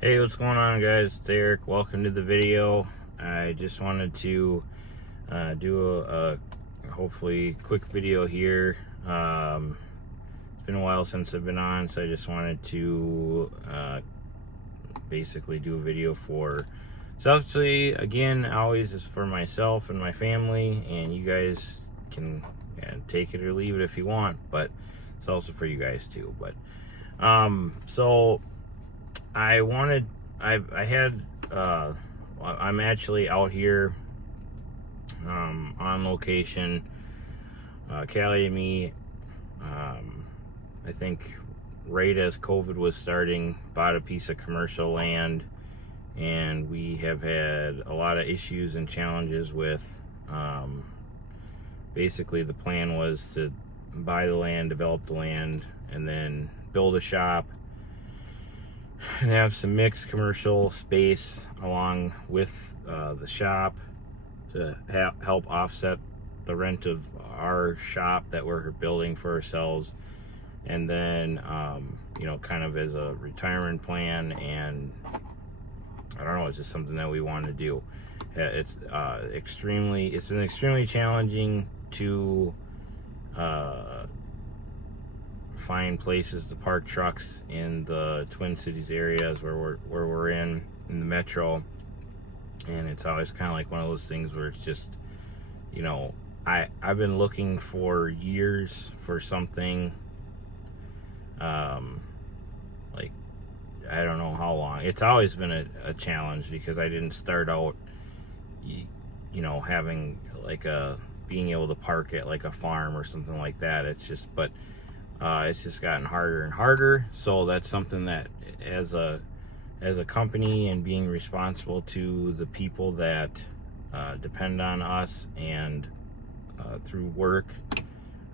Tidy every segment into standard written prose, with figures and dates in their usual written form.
Hey, what's going on, guys? It's Eric. Welcome to the video. I just wanted to do a hopefully quick video here. It's been a while since I've been on, so I just wanted to basically do a video for selfishly. Again, always is for myself and my family, and you guys can take it or leave it if you want, but it's also for you guys too. But so I'm actually out here on location. Callie and me, I think right as COVID was starting, bought a piece of commercial land, and we have had a lot of issues and challenges with basically the plan was to buy the land, develop the land, and then build a shop and have some mixed commercial space along with the shop to help offset the rent of our shop that we're building for ourselves, and then kind of as a retirement plan. And I don't know, it's just something that we want to do. It's been extremely challenging to find places to park trucks in the Twin Cities areas where we're in the metro, and it's always kind of like one of those things where it's just, I've been looking for years for something, like, I don't know how long. It's always been a challenge because I didn't start out having like being able to park at like a farm or something like that. It's just gotten harder and harder. So that's something that as a company, and being responsible to the people that depend on us and through work,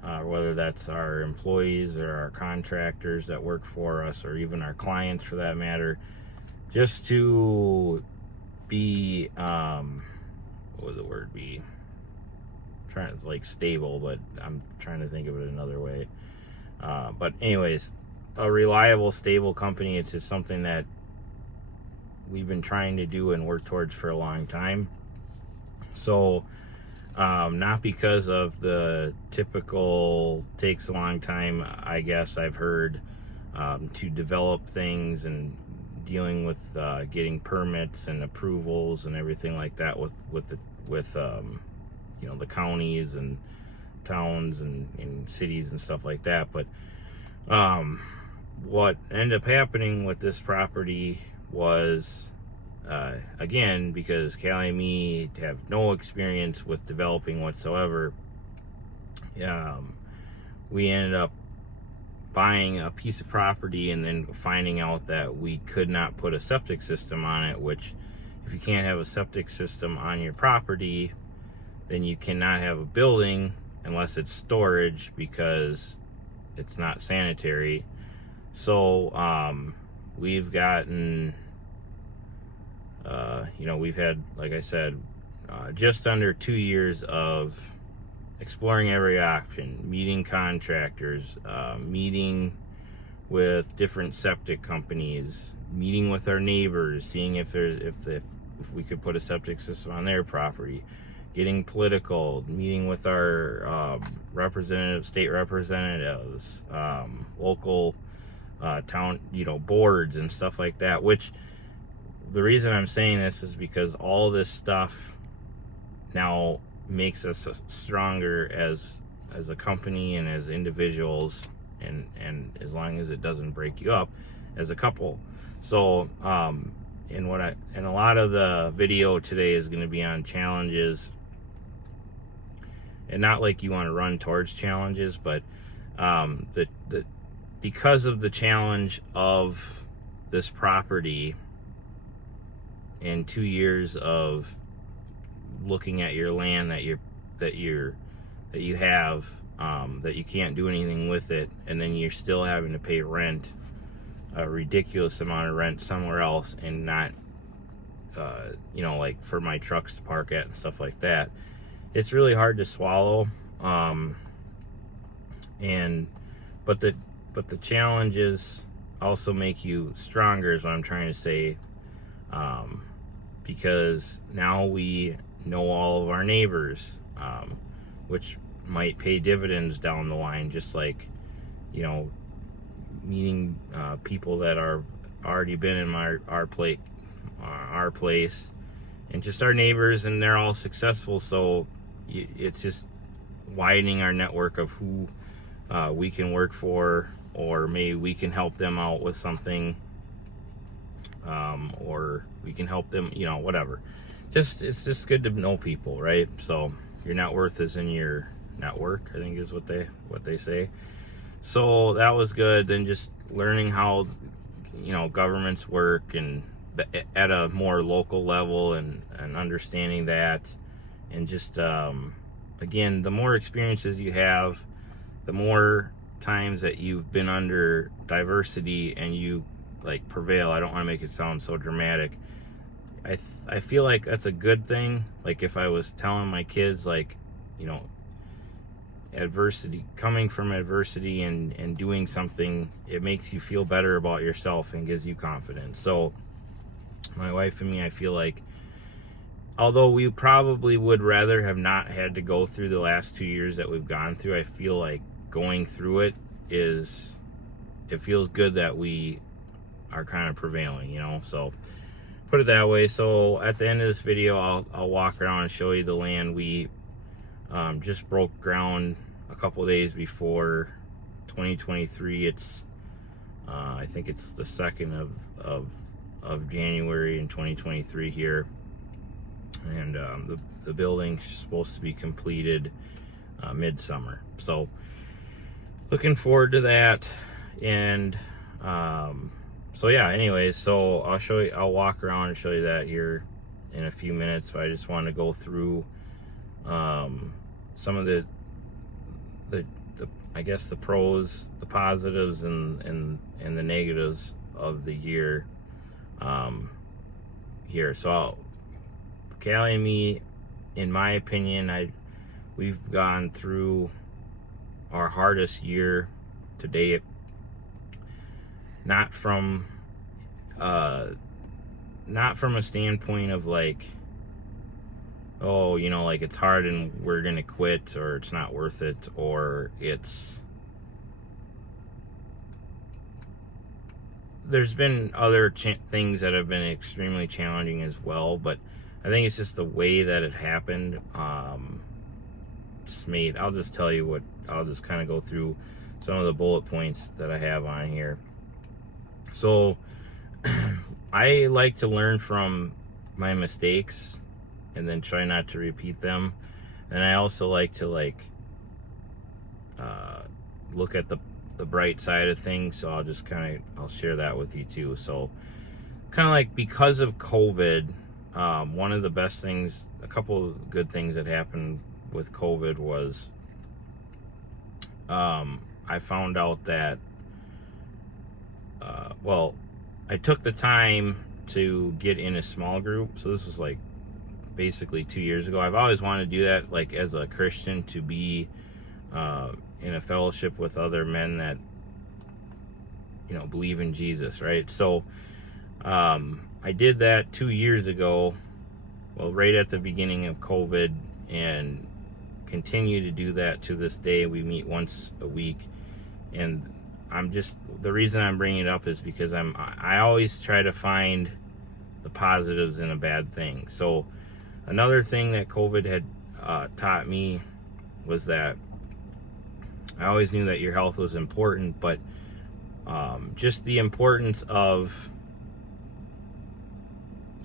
whether that's our employees or our contractors that work for us, or even our clients for that matter, just to be what would the word be? Trying to like stable, but I'm trying to think of it another way. But anyways, a reliable, stable company. It's just something that we've been trying to do and work towards for a long time. So not because of the typical takes a long time, I guess I've heard, to develop things and dealing with getting permits and approvals and everything like that with the counties and towns and cities and stuff like that. But what ended up happening with this property was, again, because Callie and me have no experience with developing whatsoever, we ended up buying a piece of property and then finding out that we could not put a septic system on it, which, if you can't have a septic system on your property, then you cannot have a building unless it's storage, because it's not sanitary. So we've gotten we've had, like I said, just under 2 years of exploring every option, meeting contractors, meeting with different septic companies, meeting with our neighbors, seeing if we could put a septic system on their property, getting political, meeting with our state representatives, local town, boards and stuff like that. Which, the reason I'm saying this is because all this stuff now makes us stronger as a company and as individuals, and as long as it doesn't break you up as a couple. So and a lot of the video today is going to be on challenges, and not like you want to run towards challenges, but because of the challenge of this property and 2 years of looking at your land that you have, that you can't do anything with it, and then you're still having to pay rent, a ridiculous amount of rent somewhere else, and not like for my trucks to park at and stuff like that. It's really hard to swallow. But the challenges also make you stronger is what I'm trying to say, because now we know all of our neighbors, which might pay dividends down the line, just like, you know, meeting people that are already been in our place, and just our neighbors, and they're all successful. So it's just widening our network of who we can work for, or maybe we can help them out with something, or we can help them, you know, whatever. It's just good to know people, right? So your net worth is in your network, I think is what they say. So that was good. Then just learning how, you know, governments work, and at a more local level, and understanding that, and just again, the more experiences you have, the more times that you've been under diversity and you like prevail. I don't want to make it sound so dramatic. I feel like that's a good thing. Like if I was telling my kids, like, you know, adversity, coming from adversity and doing something, it makes you feel better about yourself and gives you confidence. So my wife and me, I feel like, although we probably would rather have not had to go through the last 2 years that we've gone through, I feel like going through it feels good that we are kind of prevailing, you know. So put it that way. So at the end of this video, I'll walk around and show you the land. We just broke ground a couple days before 2023. It's I think it's the 2nd of January in 2023 here, and the building's supposed to be completed midsummer. So looking forward to that. And so yeah, anyways, so I'll walk around and show you that here in a few minutes. But I just want to go through some of the I guess the pros, the positives, and the negatives of the year here. So Callie and me, in my opinion, we've gone through our hardest year to date. Not from a standpoint of like, oh, you know, like it's hard and we're gonna quit, or it's not worth it, or there's been other things that have been extremely challenging as well, but I think it's just the way that it happened. I'll just tell you I'll just kind of go through some of the bullet points that I have on here. So I like to learn from my mistakes and then try not to repeat them. And I also like to look at the bright side of things. So I'll share that with you too. So kind of like, because of COVID, one of the best things, a couple of good things that happened with COVID was I found out that I took the time to get in a small group. So this was like basically 2 years ago. I've always wanted to do that, like as a Christian, to be in a fellowship with other men that, you know, believe in Jesus, right? So I did that 2 years ago, well, right at the beginning of COVID, and continue to do that to this day. We meet once a week, and the reason I'm bringing it up is because I always try to find the positives in a bad thing. So another thing that COVID had taught me was that I always knew that your health was important, but just the importance of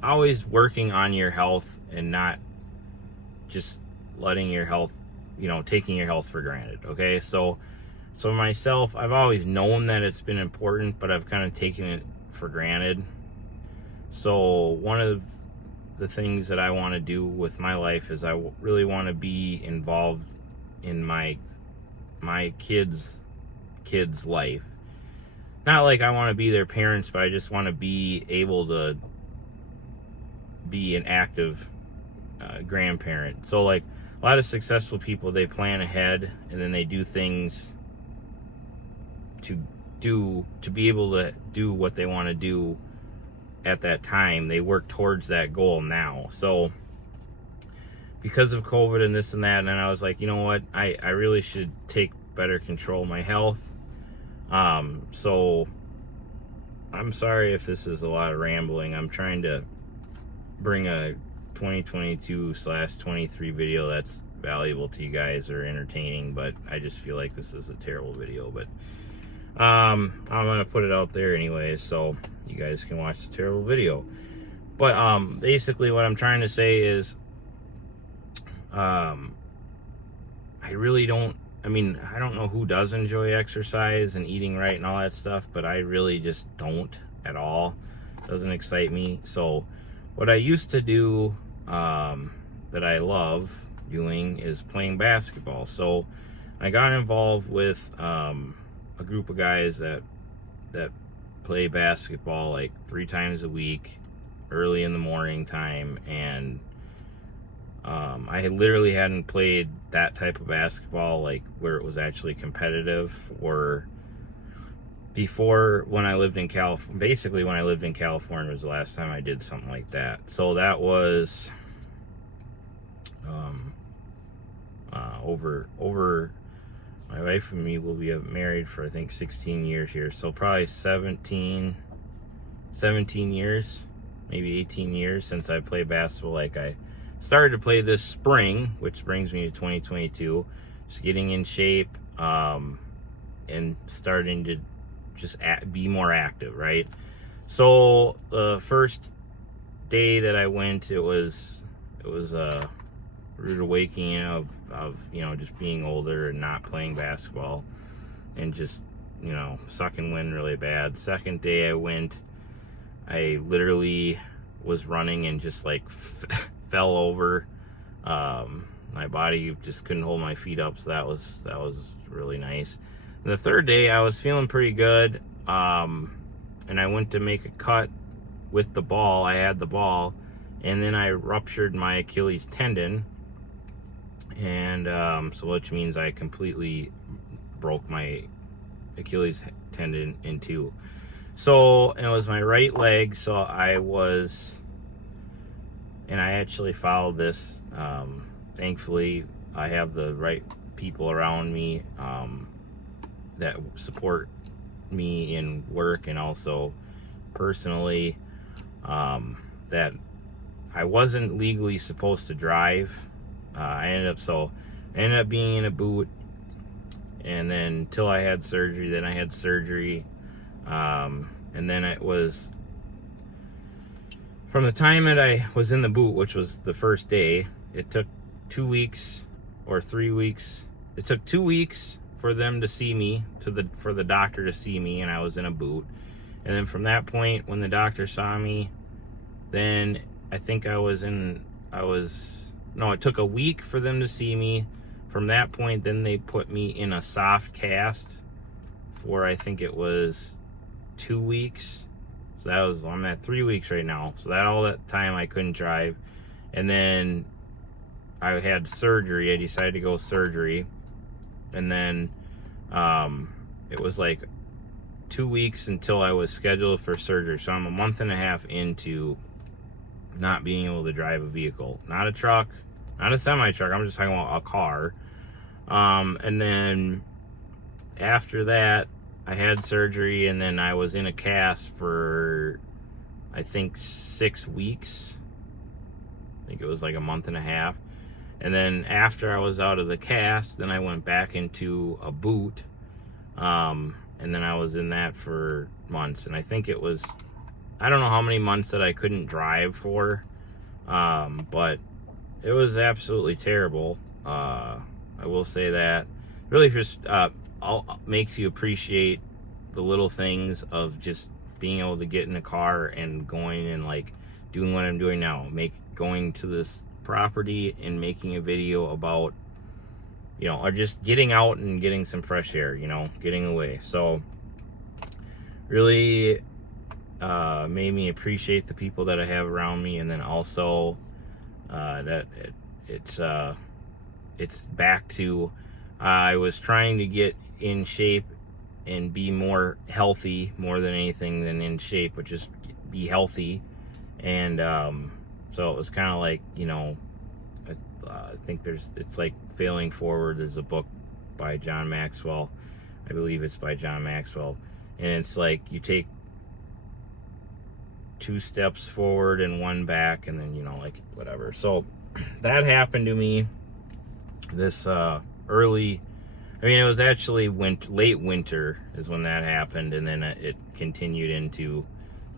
always working on your health and not just letting your health, you know, taking your health for granted. Okay, so myself, I've always known that it's been important, but I've kind of taken it for granted. So one of the things that I want to do with my life is I really want to be involved in my kids' life. Not like I want to be their parents, but I just want to be able to be an active grandparent. So like a lot of successful people, they plan ahead and then they do things to do to be able to do what they want to do at that time. They work towards that goal now. So because of COVID and this and that, and then I was like, you know what, I really should take better control of my health. So I'm sorry if this is a lot of rambling. I'm trying to bring a 2022/23 video that's valuable to you guys or entertaining, but I just feel like this is a terrible video. But I'm gonna put it out there anyway, so you guys can watch the terrible video. But basically what I'm trying to say is I really don't, I don't know who does enjoy exercise and eating right and all that stuff, but I really just don't at all. It doesn't excite me. So what I used to do that I love doing is playing basketball. So I got involved with a group of guys that play basketball like 3 times a week, early in the morning time, and I literally hadn't played that type of basketball, like where it was actually competitive, or before, when I lived in California. Basically when I lived in California was the last time I did something like that. So that was over my wife and me will be married for I think 16 years here, so probably 17 years, maybe 18 years since I played basketball. Like, I started to play this spring, which brings me to 2022, just getting in shape and starting to just be more active, right? So the first day that I went, it was a rude awakening of just being older and not playing basketball and just sucking wind really bad. Second day I went, I literally was running and just like fell over. My body just couldn't hold my feet up, so that was really nice. And the third day I was feeling pretty good, and I went to make a cut with the ball. I had the ball, and then I ruptured my Achilles tendon, and so which means I completely broke my Achilles tendon in two. So it was my right leg. So and I actually followed this. Thankfully, I have the right people around me that support me in work and also personally. That I wasn't legally supposed to drive. I ended up being in a boot, and then until I had surgery. Then I had surgery, and then it was from the time that I was in the boot, which was the first day. It took 2 weeks or 3 weeks. It took 2 weeks for them to see me, for the doctor to see me, and I was in a boot. And then from that point, when the doctor saw me, then I think it took a week for them to see me. From that point, then they put me in a soft cast for, I think it was 2 weeks. So I'm at 3 weeks right now. So all that time I couldn't drive. And then I had surgery. I decided to go surgery. And then it was like 2 weeks until I was scheduled for surgery. So I'm a month and a half into not being able to drive a vehicle. Not a truck, not a semi-truck. I'm just talking about a car. And then after that, I had surgery, and then I was in a cast for, I think, 6 weeks. I think it was like a month and a half. And then after I was out of the cast, then I went back into a boot. And then I was in that for months. And I think it was, I don't know how many months that I couldn't drive for. But it was absolutely terrible. I will say that. Really just makes you appreciate the little things of just being able to get in a car and going and like doing what I'm doing now. Going to this property and making a video about, or just getting out and getting some fresh air, getting away. So really made me appreciate the people that I have around me, and then also that it's back to, I was trying to get in shape and be more healthy, more than anything than in shape, but just be healthy. And so it was kind of like, you know, I think it's like Failing Forward. There's a book by John Maxwell. I believe it's by John Maxwell. And it's like you take 2 steps forward and 1 back, and then, you know, like whatever. So that happened to me this early. I mean, it was actually late winter is when that happened, and then it continued into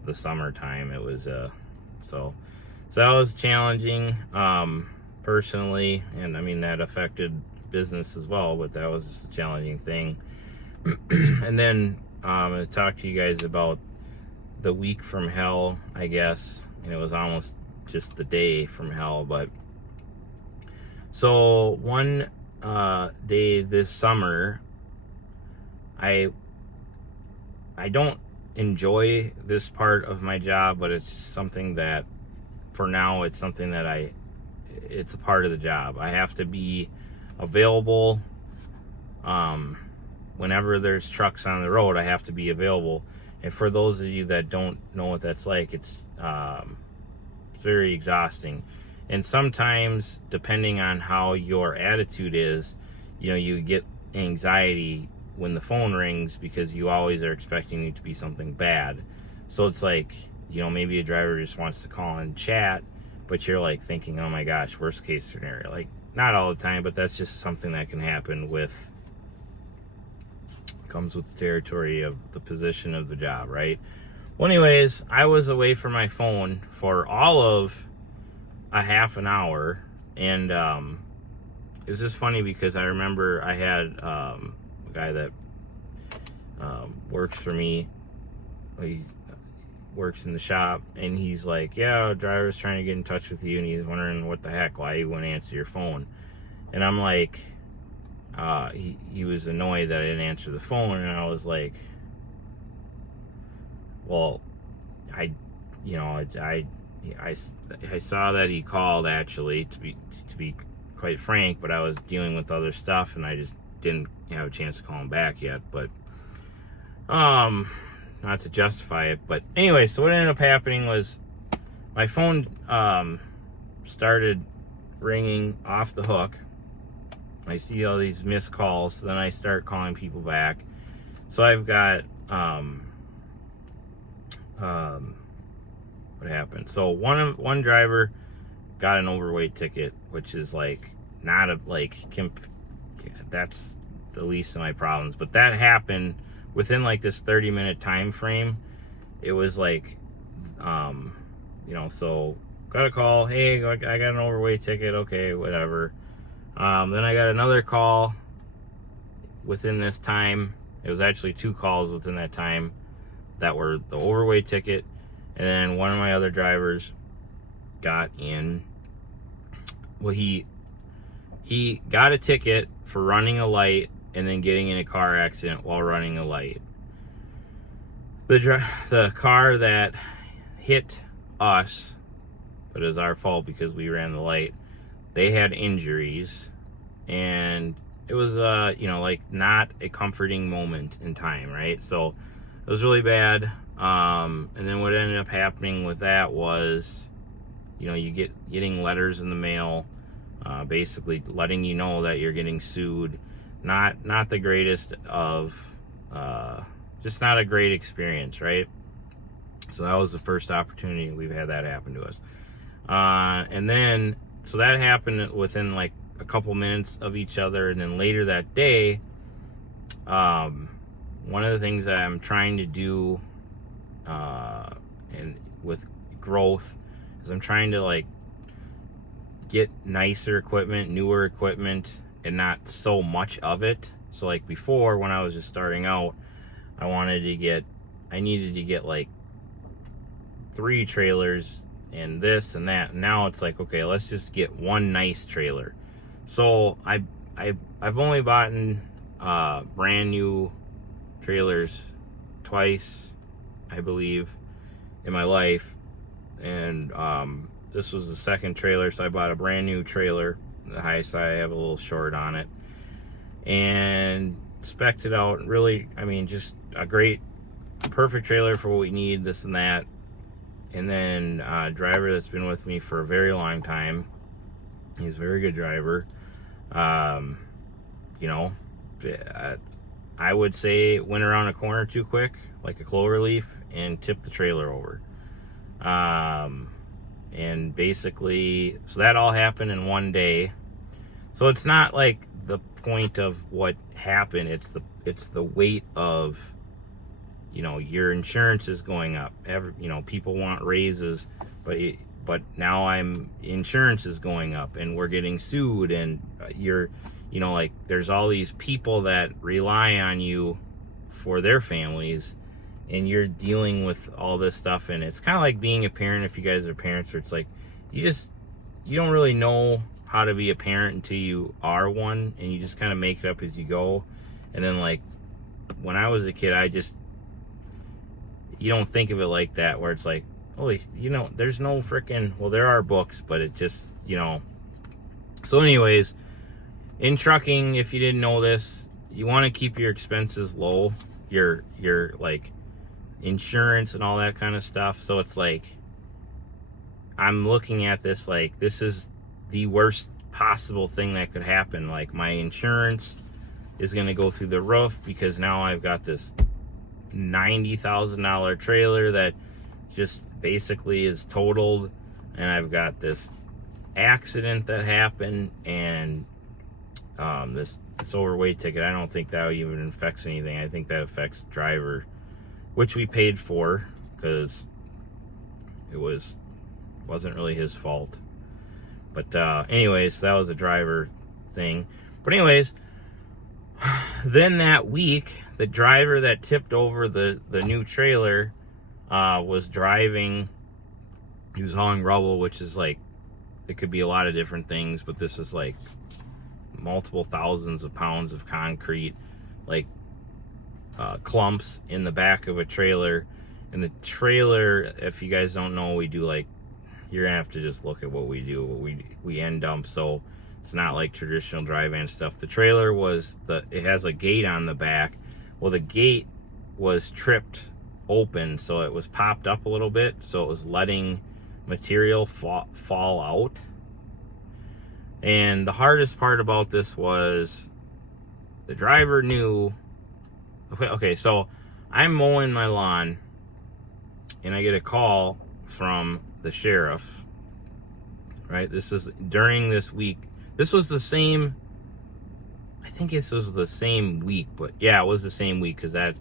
the summertime. It was so that was challenging personally, and I mean that affected business as well, but that was just a challenging thing. And then I'm going to talk to you guys about the week from hell, I guess, and it was almost just the day from hell. But so one day this summer, I don't enjoy this part of my job, but it's something that for now it's something that it's a part of the job. I have to be available whenever there's trucks on the road. I have to be available. And for those of you that don't know what that's like, it's very exhausting. And sometimes, depending on how your attitude is, you know, you get anxiety when the phone rings because you always are expecting it to be something bad. So it's like, you know, maybe a driver just wants to call and chat, but you're like thinking, oh my gosh, worst case scenario. Like, not all the time, but that's just something that can happen comes with the territory of the position of the job, right? Well, anyways, I was away from my phone for all of a half an hour, and it was just funny because I remember I had a guy that works for me. He works in the shop, and he's like, yeah, a driver's trying to get in touch with you, and he's wondering what the heck, why you wouldn't answer your phone. And I'm like, he was annoyed that I didn't answer the phone, and I was like, well, I saw that he called, actually, to be quite frank, but I was dealing with other stuff, and I just didn't have a chance to call him back yet. But not to justify it, but anyway, so what ended up happening was my phone started ringing off the hook. I see all these missed calls, so then I start calling people back. So I've got what happened? So one driver got an overweight ticket, which is like not a that's the least of my problems. But that happened within like this 30-minute time frame. It was like, you know, so got a call. Hey, I got an overweight ticket. Okay, whatever. Then I got another call within this time. It was actually 2 calls within that time that were the overweight ticket. And then one of my other drivers got in. Well, he got a ticket for running a light and then getting in a car accident while running a light. The car that hit us, but it was our fault because we ran the light, they had injuries, and it was you know, like not a comforting moment in time, right? So it was really bad. And then what ended up happening with that was, you know, you getting letters in the mail, basically letting you know that you're getting sued. Not the greatest of, just not a great experience, right? So that was the first opportunity we've had that happen to us. And then, so that happened within like a couple minutes of each other. And then later that day, one of the things that I'm trying to do, and with growth, is I'm trying to like get nicer equipment, newer equipment, and not so much of it. So like before, when I was just starting out, I needed to get like 3 trailers and this and that. Now it's like, okay, let's just get one nice trailer. So I've only bought brand new trailers twice, I believe, in my life, and this was the second trailer. So I bought a brand new trailer. The high side, I have a little short on it, and spec'd it out. Really, I mean, just a great, perfect trailer for what we need, this and that. And then a driver that's been with me for a very long time. He's a very good driver. You know, I would say went around a corner too quick, like a clover leaf, and tipped the trailer over. And basically, so that all happened in one day. So it's not like the point of what happened, it's the weight of, you know, your insurance is going up. You know, people want raises, but now insurance is going up, and we're getting sued, and you know, like, there's all these people that rely on you for their families, and you're dealing with all this stuff. And it's kind of like being a parent, if you guys are parents, where it's like you don't really know how to be a parent until you are one, and you just kind of make it up as you go. And then, like, when I was a kid, you don't think of it like that, where it's like, holy, you know, there's no freaking, well, there are books, but it just, you know. So anyways, in trucking, if you didn't know this, you want to keep your expenses low, your like insurance and all that kind of stuff. So it's like, I'm looking at this like, this is the worst possible thing that could happen. Like, my insurance is going to go through the roof because now I've got this $90,000 trailer that just basically is totaled, and I've got this accident that happened, and this overweight ticket. I don't think that even affects anything. I think that affects the driver, which we paid for because it wasn't really his fault. But anyways, that was a driver thing. But anyways, then that week, the driver that tipped over the new trailer was driving. He was hauling rubble, which is like, it could be a lot of different things, but this is like multiple thousands of pounds of concrete, like clumps in the back of a trailer. And the trailer, if you guys don't know, we do, like, you're gonna have to just look at what we do. We end dump, so it's not like traditional dry van stuff. The trailer it has a gate on the back. Well, the gate was tripped open, so it was popped up a little bit, so it was letting material fall out. And the hardest part about this was the driver knew. Okay, so I'm mowing my lawn, and I get a call from the sheriff, right? This is during this week. This was the same, I think this was the same week, but yeah, it was the same week, because that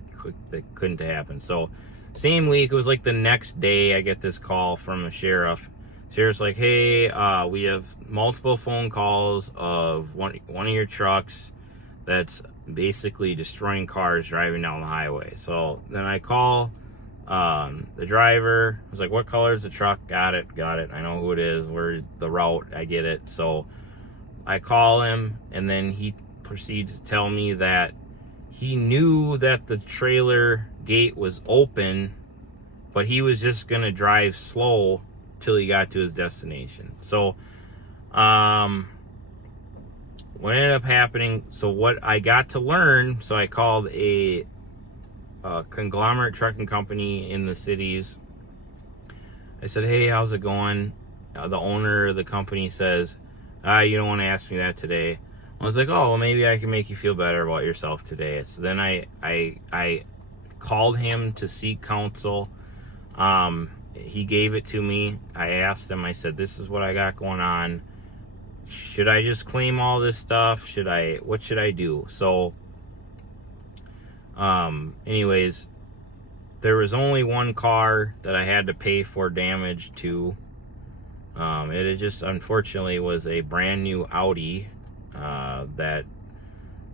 couldn't happen. So same week, it was like the next day, I get this call from the sheriff. Sheriff's like, hey, we have multiple phone calls of one of your trucks that's basically destroying cars driving down the highway. So then I call the driver. I was like, what color is the truck? Got it. I know who it is. Where the route, I get it. So I call him, and then he proceeds to tell me that he knew that the trailer gate was open, but he was just gonna drive slow till he got to his destination. So what ended up happening, so what I got to learn, so I called a conglomerate trucking company in the cities. I said, hey, how's it going? The owner of the company says, you don't want to ask me that today. I was like, oh, well, maybe I can make you feel better about yourself today. So then I called him to seek counsel. He gave it to me. I asked him, I said, this is what I got going on. Should I just claim all this stuff? What should I do? So anyways, there was only one car that I had to pay for damage to. It just unfortunately was a brand new Audi that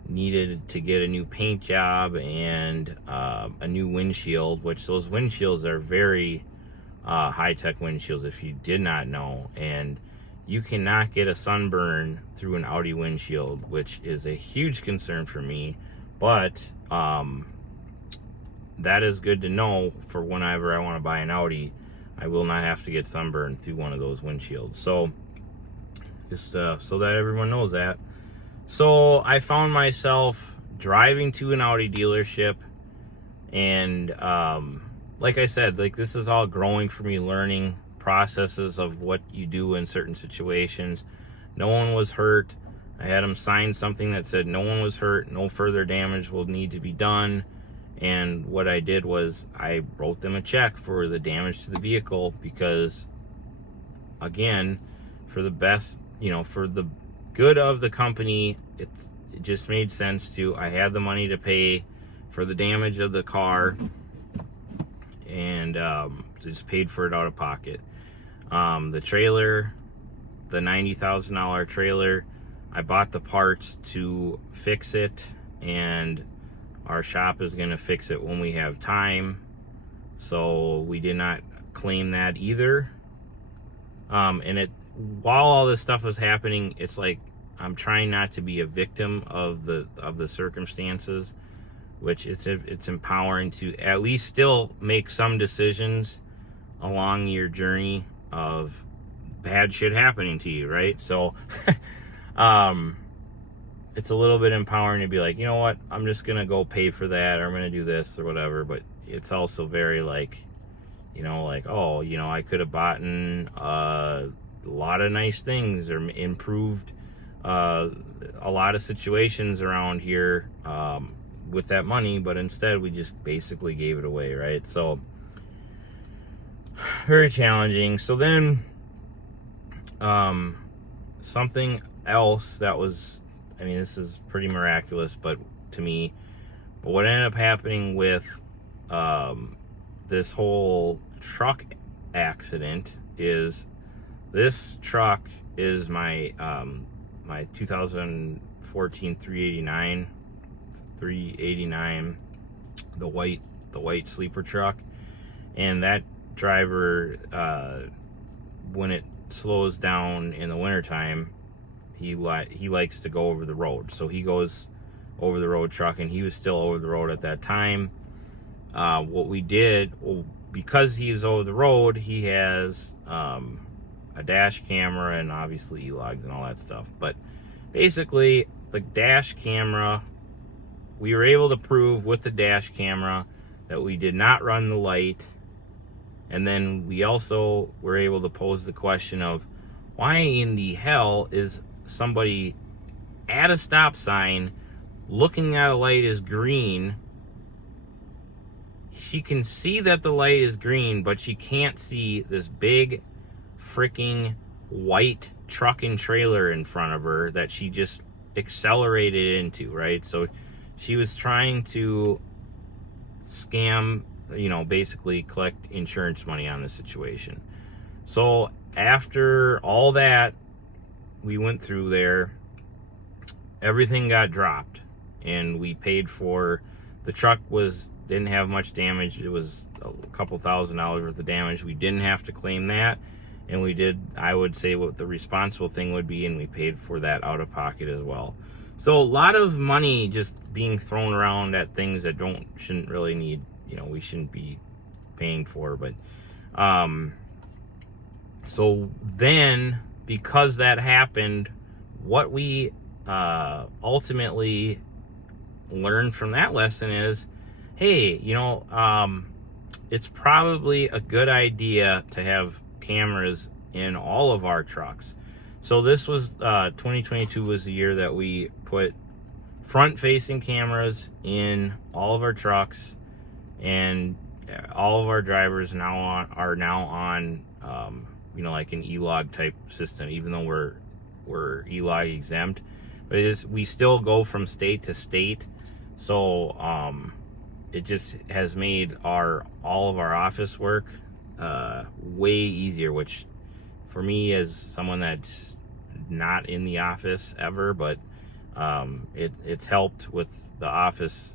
needed to get a new paint job and a new windshield, which those windshields are very high-tech windshields, if you did not know. And you cannot get a sunburn through an Audi windshield, which is a huge concern for me. But that is good to know for whenever I want to buy an Audi. I will not have to get sunburned through one of those windshields. So just so that everyone knows that. So I found myself driving to an Audi dealership, and like I said, like, this is all growing for me, learning processes of what you do in certain situations. No one was hurt. I had them sign something that said no one was hurt, no further damage will need to be done. And what I did was I wrote them a check for the damage to the vehicle, because, again, for the best, for the good of the company, it just made sense to, I had the money to pay for the damage of the car, and just paid for it out of pocket. The trailer, the $90,000 trailer, I bought the parts to fix it, and our shop is going to fix it when we have time, so we did not claim that either. And while all this stuff was happening, it's like I'm trying not to be a victim of the circumstances, which it's empowering to at least still make some decisions along your journey of bad shit happening to you, right? So it's a little bit empowering to be like, you know what, I'm just gonna go pay for that, or I'm gonna do this or whatever. But it's also very like, oh, I could have bought a lot of nice things, or improved a lot of situations around here with that money, but instead we just basically gave it away, right? So very challenging. So then something else that was, this is pretty miraculous, but to me, but what ended up happening with this whole truck accident is, this truck is my my 2014 389, the white sleeper truck. And that driver, when it slows down in the wintertime, he likes to go over the road. So he goes over the road trucking. He was still over the road at that time. What we did, because he was over the road, he has a dash camera and obviously e-logs and all that stuff. But basically, the dash camera, we were able to prove with the dash camera that we did not run the light. And then we also were able to pose the question of, why in the hell is somebody at a stop sign looking at a light as green? She can see that the light is green, but she can't see this big freaking white truck and trailer in front of her that she just accelerated into, right? So she was trying to scam, basically collect insurance money on the situation. So after all that we went through there, everything got dropped, and we paid for, the truck didn't have much damage. It was a couple $1,000s worth of damage. We didn't have to claim that, and we did, I would say, what the responsible thing would be, and we paid for that out of pocket as well. So a lot of money just being thrown around at things that shouldn't really need, we shouldn't be paying for. But so then, because that happened, what we ultimately learned from that lesson is, hey, it's probably a good idea to have cameras in all of our trucks. So this was 2022 was the year that we put front-facing cameras in all of our trucks, and all of our drivers are now on like an e-log type system, even though we're e-log exempt. But we still go from state to state. So it just has made all of our office work way easier, which for me, as someone that's not in the office ever, but it's helped with the office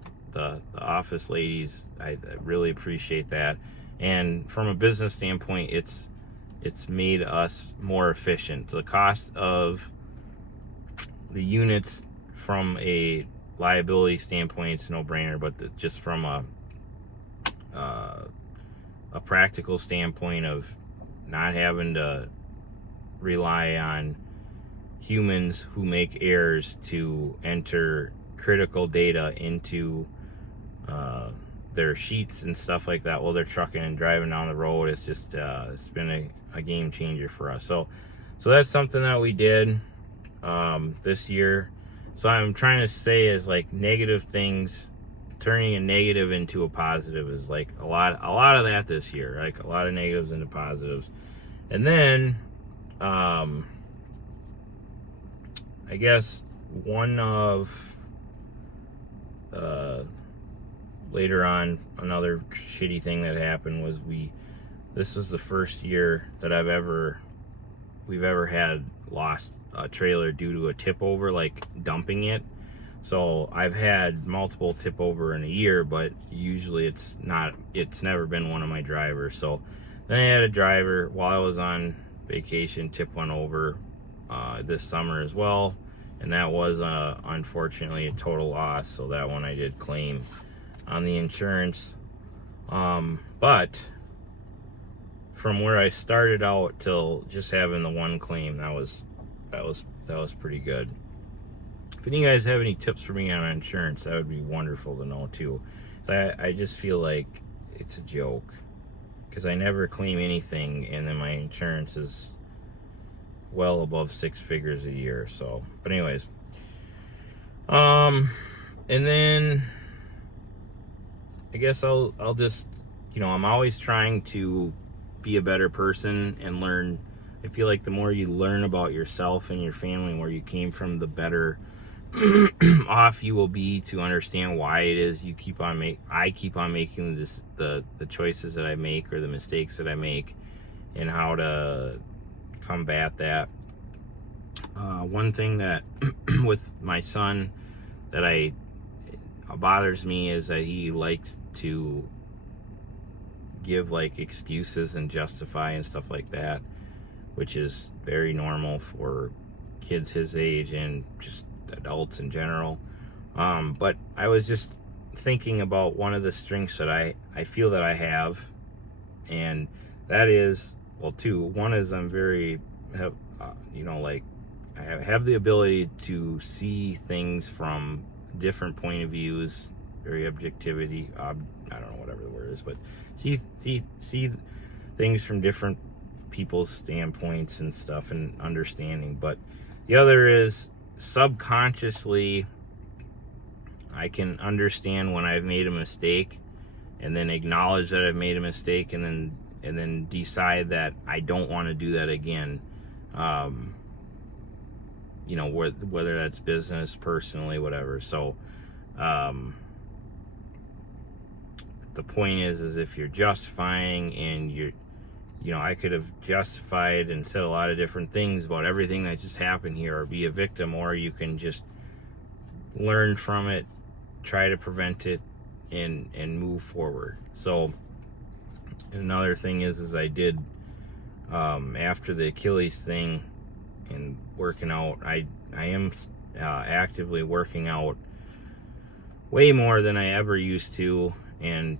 ladies. I really appreciate that. And from a business standpoint, it's made us more efficient. The cost of the units from a liability standpoint, it's no brainer, but just from a practical standpoint of not having to rely on humans who make errors to enter critical data into their sheets and stuff like that while they're trucking and driving down the road. It's just it's been a game changer for us. So that's something that we did this year. So I'm trying to say is like negative things, turning a negative into a positive is like a lot of that this year, like a lot of negatives into positives. And then I guess one of later on, another shitty thing that happened was this is the first year that we've ever had lost a trailer due to a tip over, like dumping it. So I've had multiple tip over in a year, but usually it's never been one of my drivers. So then I had a driver while I was on vacation tip one over this summer as well, and that was unfortunately a total loss. So that one I did claim on the insurance, but from where I started out till just having the one claim, that was pretty good. If any of you guys have any tips for me on insurance, that would be wonderful to know too. I just feel like it's a joke because I never claim anything, and then my insurance is well above 6 figures a year. So, but anyways, and then I guess I'll just, I'm always trying to be a better person and learn. I feel like the more you learn about yourself and your family and where you came from, the better off you will be to understand why it is I keep on making the choices that I make or the mistakes that I make, and how to combat that. One thing that with my son that bothers me is that he likes to give like excuses and justify and stuff like that, which is very normal for kids his age and just adults in general. But I was just thinking about one of the strengths that I feel that I have, and that is, well, two. One is I'm very, like I have the ability to see things from different point of views, very objectivity. I don't know whatever the word is, but see things from different people's standpoints and stuff and understanding. But the other is subconsciously I can understand when I've made a mistake, and then acknowledge that I've made a mistake, and then decide that I don't want to do that again. Whether that's business, personally, whatever. So the point is if you're justifying and I could have justified and said a lot of different things about everything that just happened here, or be a victim, or you can just learn from it, try to prevent it, and move forward. So another thing is I did after the Achilles thing and working out, I am actively working out way more than I ever used to, and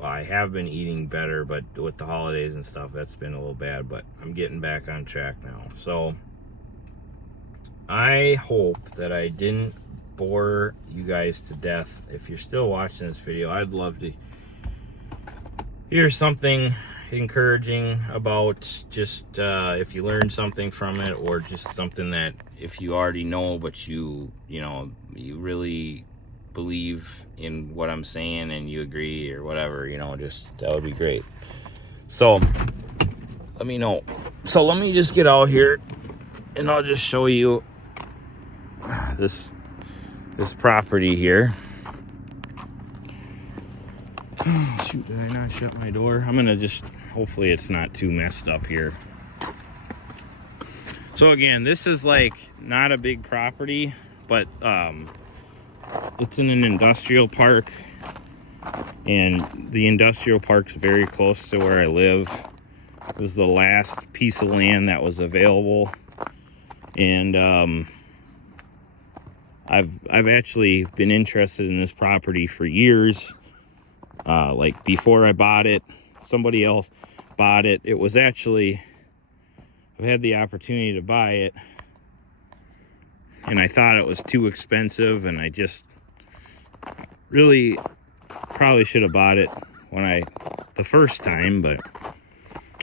I have been eating better, but with the holidays and stuff, that's been a little bad, but I'm getting back on track now. So I hope that I didn't bore you guys to death. If you're still watching this video, I'd love to hear something encouraging about just if you learned something from it, or just something that if you already know but you really believe in what I'm saying and you agree or whatever, just that would be great. So let me know. So let me just get out here and I'll just show you this property here. Shoot, did I not shut my door? I'm gonna just, hopefully it's not too messed up here. So again, this is like not a big property, but it's in an industrial park, and the industrial park's very close to where I live. It was the last piece of land that was available, and I've actually been interested in this property for years. Like before I bought it, somebody else bought it. It was actually, I've had the opportunity to buy it and I thought it was too expensive, and I just really probably should have bought it the first time. But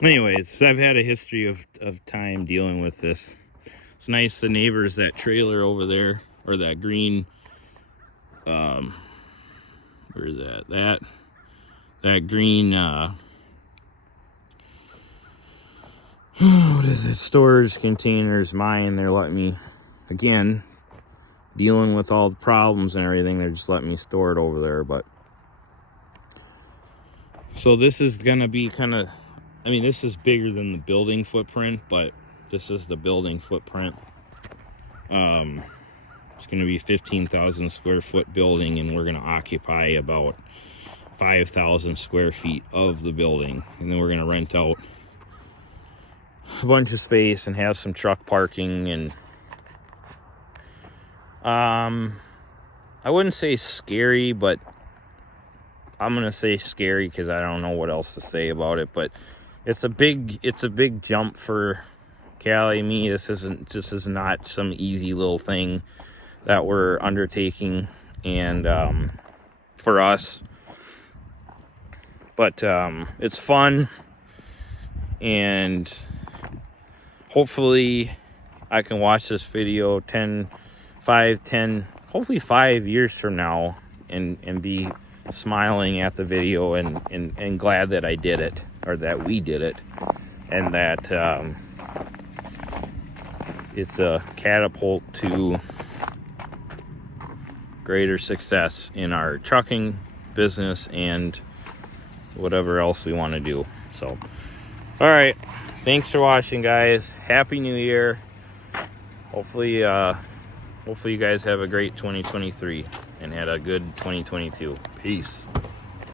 anyways, I've had a history of time dealing with this. It's nice the neighbors, that trailer over there, or that green, where is that? That green, what is it? Storage containers, mine. They're letting me, again, dealing with all the problems and everything, they're just letting me store it over there. But so this is gonna be kind of, I mean, this is bigger than the building footprint, but this is the building footprint. It's gonna be 15,000 square foot building, and we're gonna occupy about 5,000 square feet of the building, and then we're gonna rent out a bunch of space and have some truck parking. And I wouldn't say scary, but I'm gonna say scary because I don't know what else to say about it. But it's a big jump for Callie, me. This is not some easy little thing that we're undertaking, and for us. But it's fun, and hopefully I can watch this video 10, hopefully 5 years from now, and be smiling at the video and glad that I did it, or that we did it, and that it's a catapult to greater success in our trucking business and whatever else we want to do. So, all right, thanks for watching, guys. Happy New Year. Hopefully you guys have a great 2023 and had a good 2022. Peace.